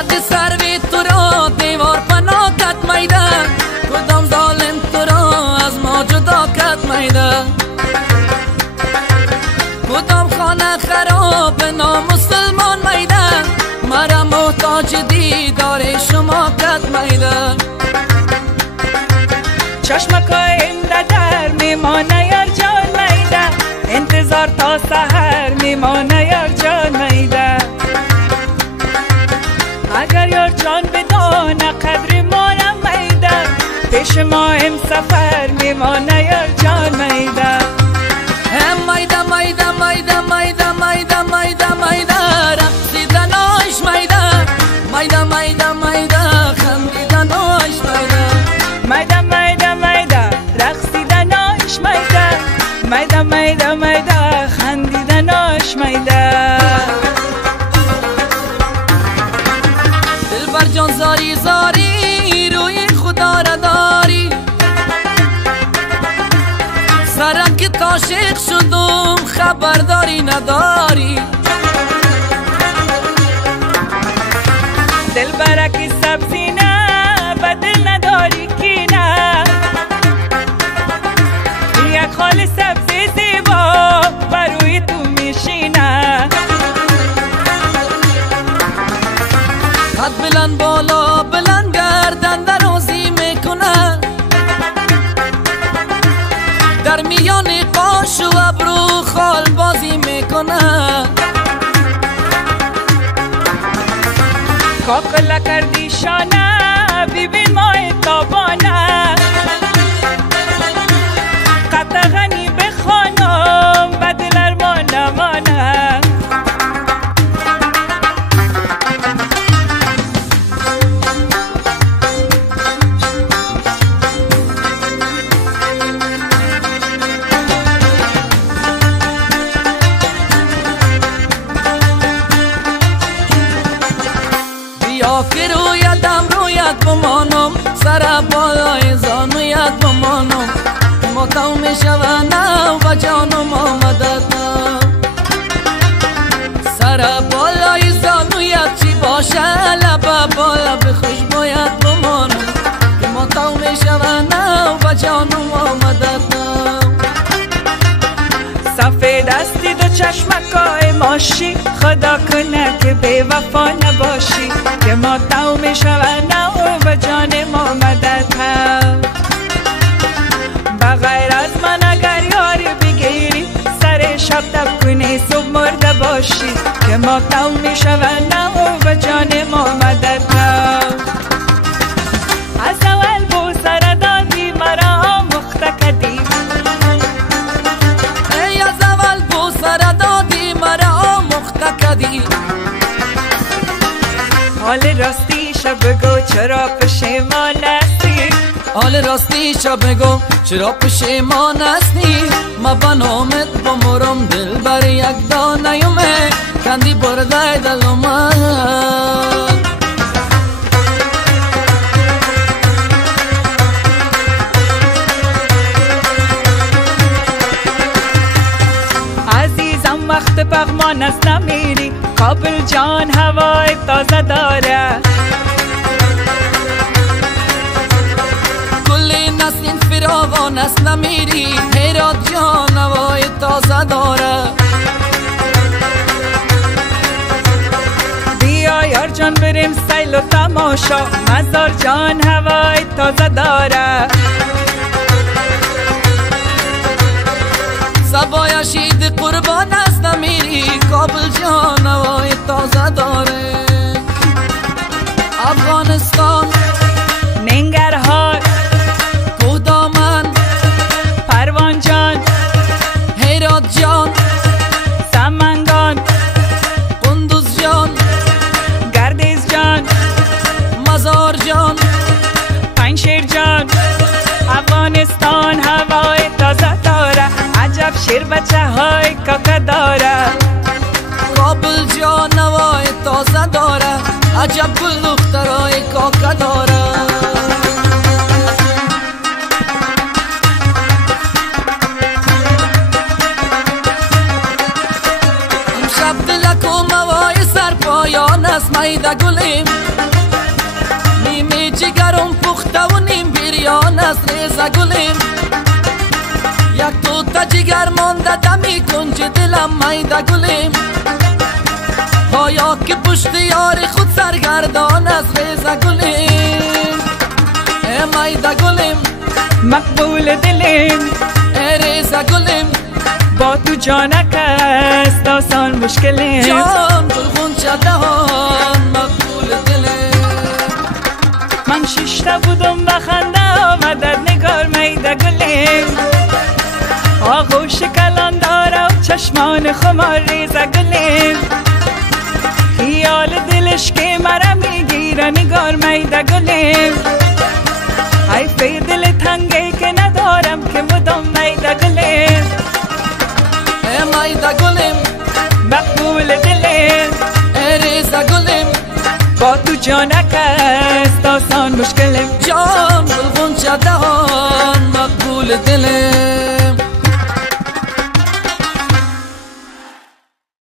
حد سروی تو را دیوار پناه کت میده کدام ظالم تو را از ما جدا کت میده کدام خانه خراب نامسلمان میده مرا محتاج دیدار شما کت میده چشمکایم در میمانه یار جان میده انتظار تا سحر میمانه یار جان میده اگر یار جان بدانه قدر ما میده پیش ما هم سفر میمانه یار جان میده میده میده میده میده میده میده میده رقصیدناش میده میده میده میده خندیدناش میده میده میده میده رقصیدناش میده میده میده میده خندیدناش میده دلبر جان زاری زاری روی خدا را داری سرم که عاشق شدم خبرداری نداری دلبرکی سبزی نه بدل نداری کی نه یک خال سبزی زیبا بروی تو میشینه قد بلند بالا بلند گردن درازی میکنه در میان قاش و ابرو خال بازی میکنه کاکلا کردی شانه ببین ماه تابانه قطغنی بخوانم بدل ارمان مانه بیا که رویتم رویت بمانم سر بالای زانویت بمانم ماتم میشونم و جانم آمدت سر بالای زانویت چی باشه لب بالا به خوشبویت بمانم ماتم میشونم و جانم آمدت سفید استی دو چشمکای ماشی خدا کنه که بی وفا نباشی که ما تو میشونم و جان ما مدد هم بغیر از من اگر یاری بگیری سر شب تب کنی صبح مرده باشی که ما تو میشونم و جان ما مدد هم از اول بو سر دادی مرا مخته کدی حال راستیشو بگو چرا پشیمان هستی حال راستیشو بگو چرا پشیمان هستی ما بنامت بمرم دل بر یک دانه یومه کندی برده دلم عزیزم وقت پغمان است نمیری کابل جان هوای تازه داره کلی نسین فراوان است نمیری هرات جان هوای تازه داره بیا یار جان بریم سیل و تماشا مزار جان هوای تازه داره سبای شید قربان است نمیری کابل جان هوای تازه داره افغانستان ننگرهار کوهدامن پروان جان هرات جان سمنگان قندوز جان گردیز جان مزار جان پنشیر جان افغانستان هوای تازه داره عجب شیر بچه های کاکا داره کابل جان هوای تازه داره عجب گل دخترای کاکا داره امشب دلکم هوای سرپایان از میده گلیم نیمه جگرم پخته و نیم بریان از ریزه گلیم یک توتا جگر مانده دمی کنج دلم میده گلیم پایا که پشت یار خود سرگردان از ریزه گلیم میده گلیم مقبول دلیم ریزه گلیم با تو جانک است آسان مشکلیم جان گلخون چه دهان مقبول دلیم من شیشته بودم بخنده آمدد نگار میده گلیم آغوش کلان داره و چشمان خمار ریزه گلیم خیال دلش که مرا میگیره نگار میده گلیم حیف دل تنگی که ندارم که مدام میده گلیم میده گلیم مقبول دلیم ریزه گلیم با تو جانک است آسان مشکلیم جان گلخون چه دهان مقبول دلیم